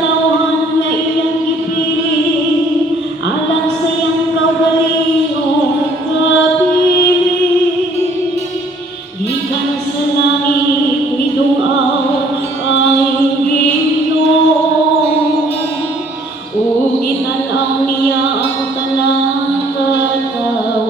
kalauhan nga iyang gipili, alang sa iyang kaugalingong kapili. Gikan sa langit midungaw ang Ginoo, ug ginanaw niya ang tanang katawan.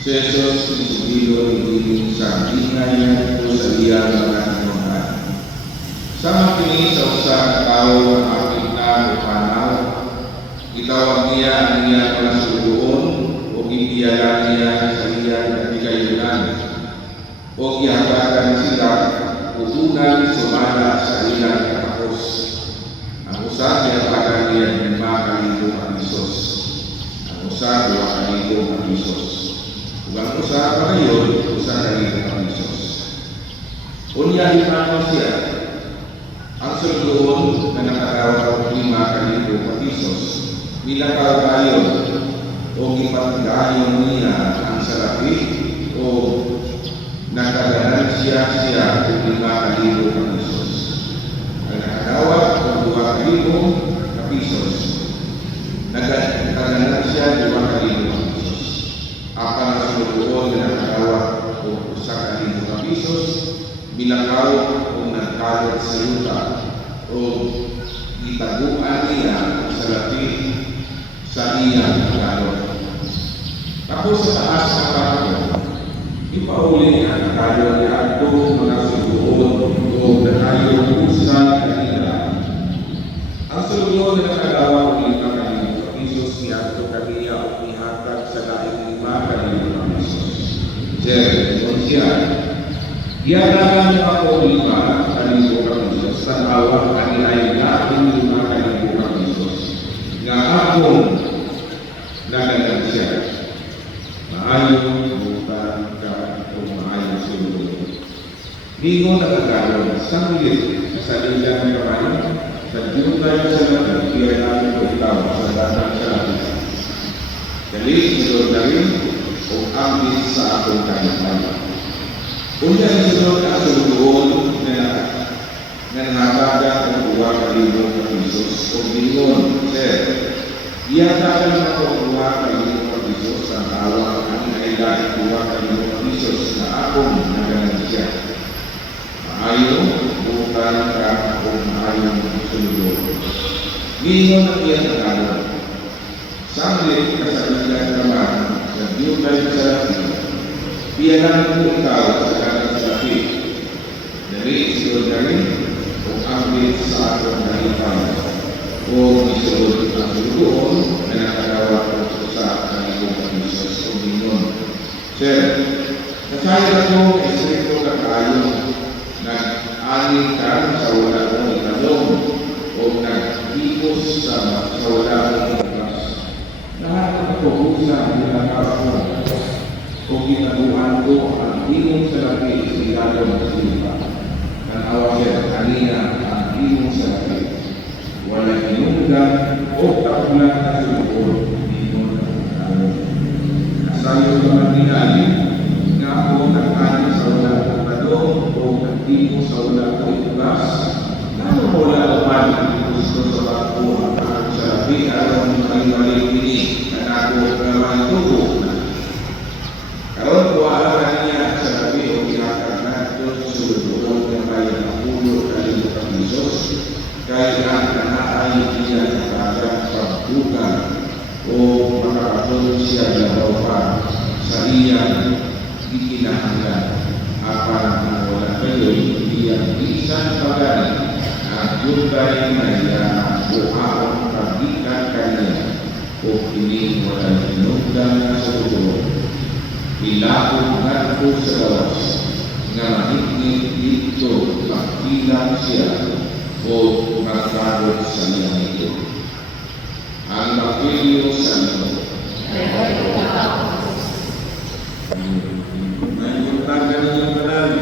Si Jesus sinisigilo ni sa ingay po sa iya mga tinunan. Sa makinig sa usa ka tawo ang aking na upanaw, itawag niya ang iya mga suluon o ipiyalan niya sa iya na bigayunan o ihatagan sila utunan sumala sa ilang kapakos. Ang usa ihatagan niya ng 5,000 pisos. Ang usa 2,000 pisos. Ang usa pa ngayon, 1,000 pisos. Unya limano siya, ang suluon na nakatawag 5,000 pisos, nilakaw kayo o ipagkayon niya ang salapi o nakaganan siya ng 5,000 pisos. Ang nakatawag o 2,000 pisos, nakaganan siya 2,000 pisos. bilakaw o nagkalat sa yuta o itaguan niya ang salapi sa iyang kalot. Tapos sa taas ng kato, ipauli ang kalot ni Adto mga suluon o nakayo usan kanila. Ang suluon na nakagawa ng 5,000 pisos ni Adto kaniya o nihatag sa laing 5,000 pisos. Sir, siya, iadagan mo ako 5,000 pisos sa awak ani ay laing 5,000 pisos. Nga akong nagagan siya. Maayo, bukan ka kung maayo suluon. Ningo nagagawa sa ulit sa lilang kamay sa junay sa lahat, kaya namin ko ikaw sa datang sa lahat. Dali, sunod na rin o ambis sa akong kanipay. Una ang sunod na suluon na nanghatagan ang 2,000 pisos o bingon, sir, iyatagan ako 2,000 pisos ang awang ang nailahin 2,000 pisos na akong naganan siya. Maayo, bukan ka kung maayo suluon. Ningon ang iyang naganan. Sambil kasalitan naman sa junay sa lahat, biyanan mo ikaw sa kanang salapi. Dali, sunod na rin o ambit sa atong nalipay o isunod ang suluon na nakagawa ko sa kanang pisos o bingon. Sir, kasaya ko ay srito ka kayo nag-aning ka sa wala kong itanong o nag-hipos sa wala kong itanong. Lahat ng pag-uusap nilakaw ko o ginaguan ko ang imong salapi sa ilalong silipa. Nanawa siya kanina ang imong salapi. Walang inundan o tapulan na suluon ingon ang kalot. Kasayo naman ninali nga ako nag-ani sa wala kong tanong o nag-imo sa wala kong ibukas. Lalo mo wala naman ang gusto sa bago ang salapi alam mo mali-mali ini na ako naman tubo. Karon ko alam niya sa labi o kinakagnan doon sa suluon na kaya ng 10,000 pisos kaya naay niya nakagang pagbukan o makakatulong siya labaw pa sa iyang ikinahanglan apan ang wala kayo iyang isang pagani at yugay na iya buhaon pagikan kanya o piling walang inugdan sa tutulo. Ilakong nga po sa lawas nga mahigit dito magkilang siya o magkarot sa iyang ito. Ang Evangelyo sa ito. Ngayon tagan niyong marami.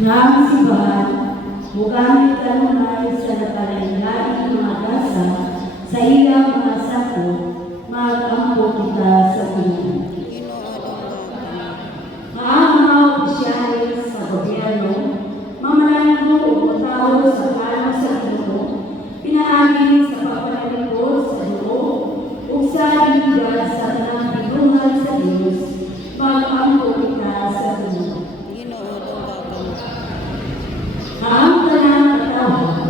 Nang simbahan, mugamit ang mga sa napalainlaing mga dasa sa ilang mga sako, mag-ampo kita sa Pilipinas. Mga opisyalis sa gobyerno, mamalanggo o tao sa kalang sa ito, pinaagin sa pagpapalingkod sa loob o sa ibigay sa tanang bidungan sa Diyos, mag-ampo kita sa Pilipinas. Ang tanang katao,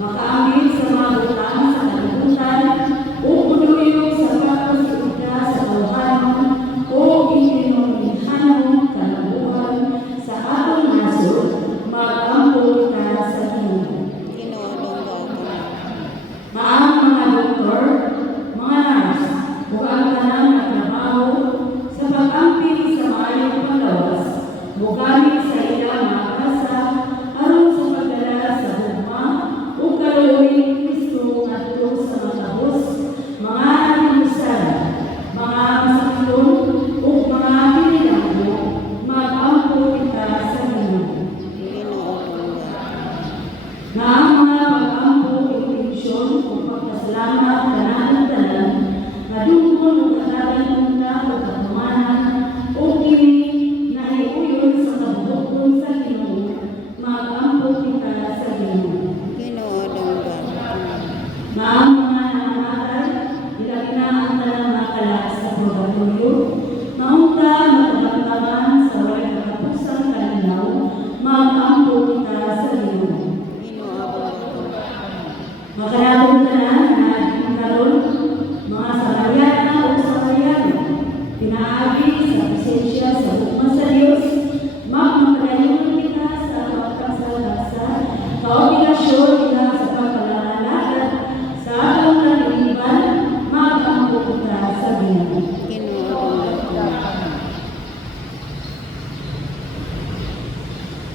makaambil sa mga utang sa kalibutan o punuyog sa pagpasipunta sa kawahanan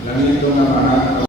Ganito na lahat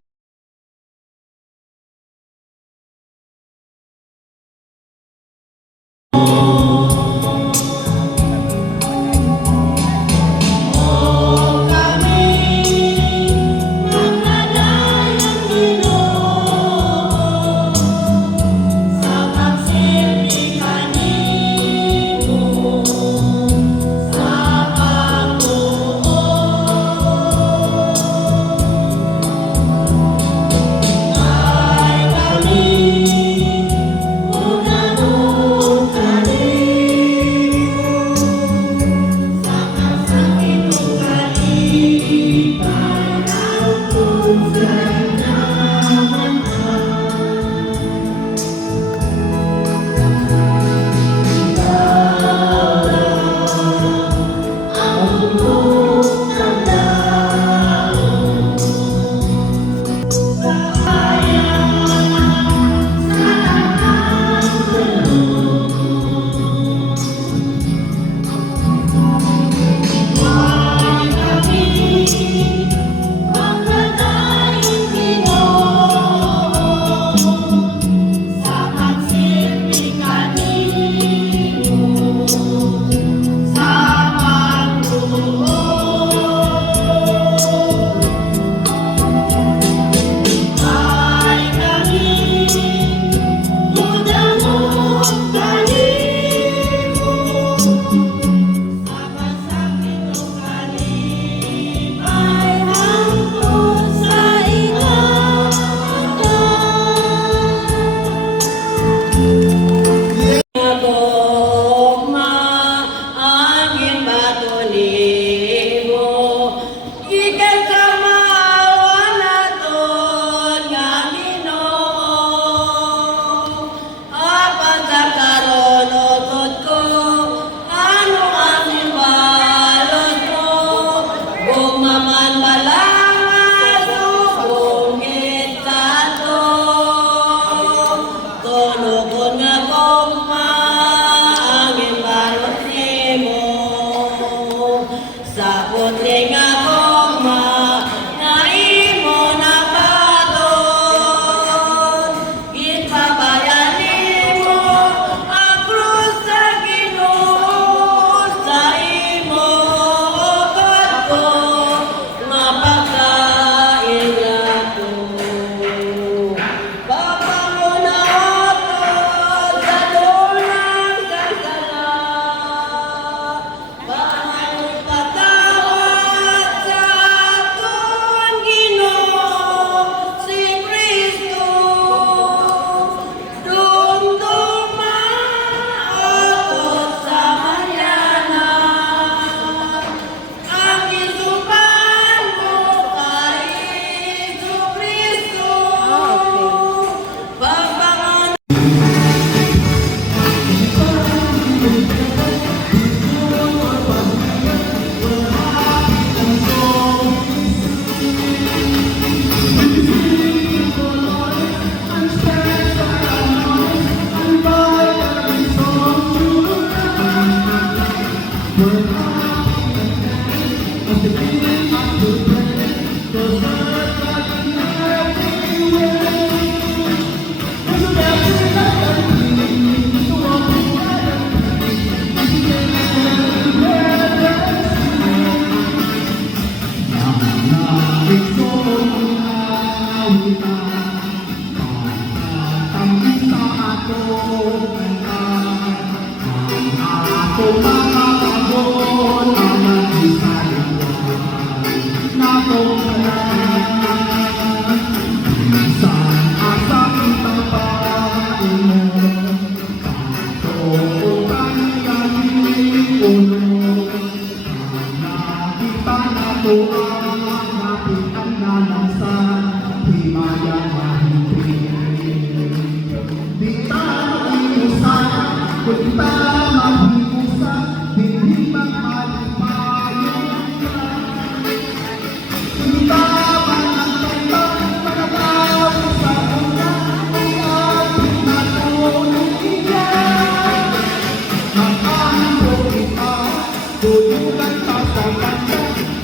Tujuan tak sampai,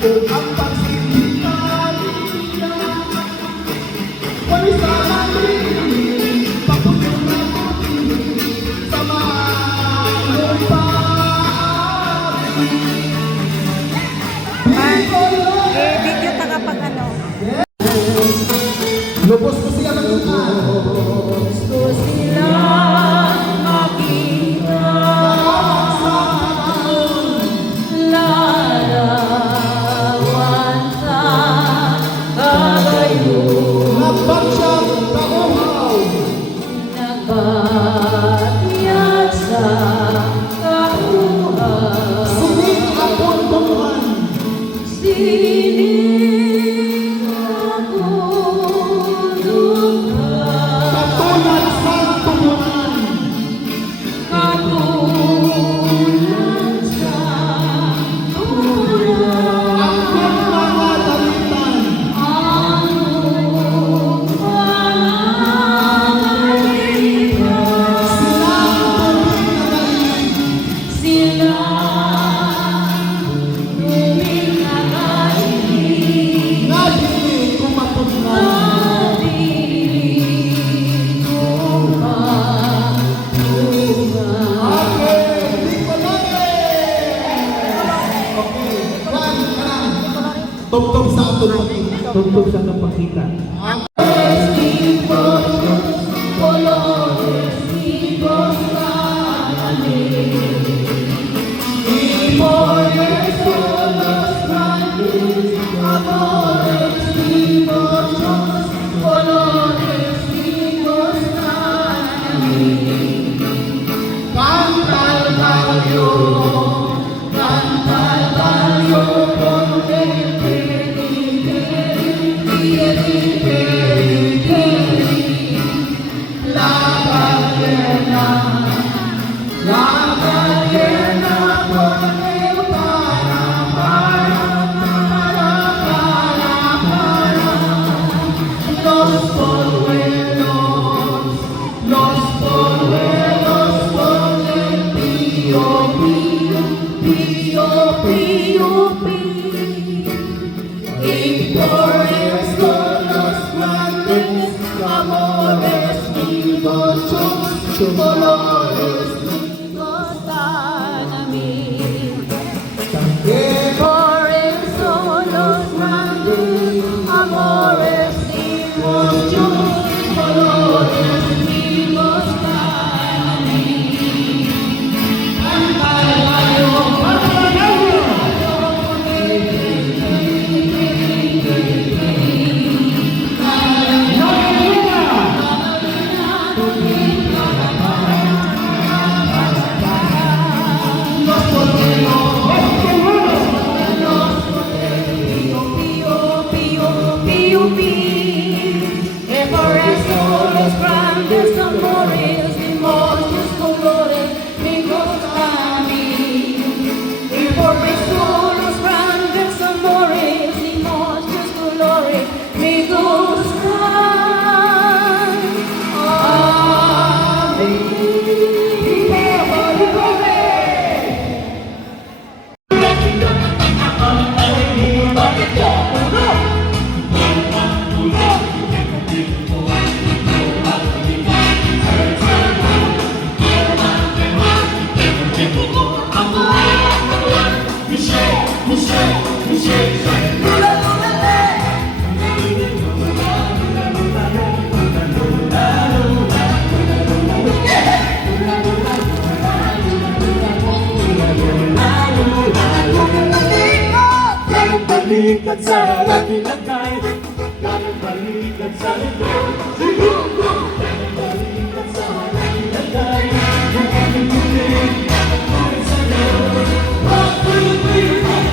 oh apa sih kita piling ako Katulad sa tubunan, katulad sa tulad. ang mga dalitan, Ang silang tuwing na sila na hindi kumapugnan. Okay, okay, one, tugtog sa tunog. Tugtog sa kapakita. Balikan sa ating lagay, balikan sa likod. Balikan sa ating lagay, yung aming muling, nakatuloy sa'yo. Pag-ibig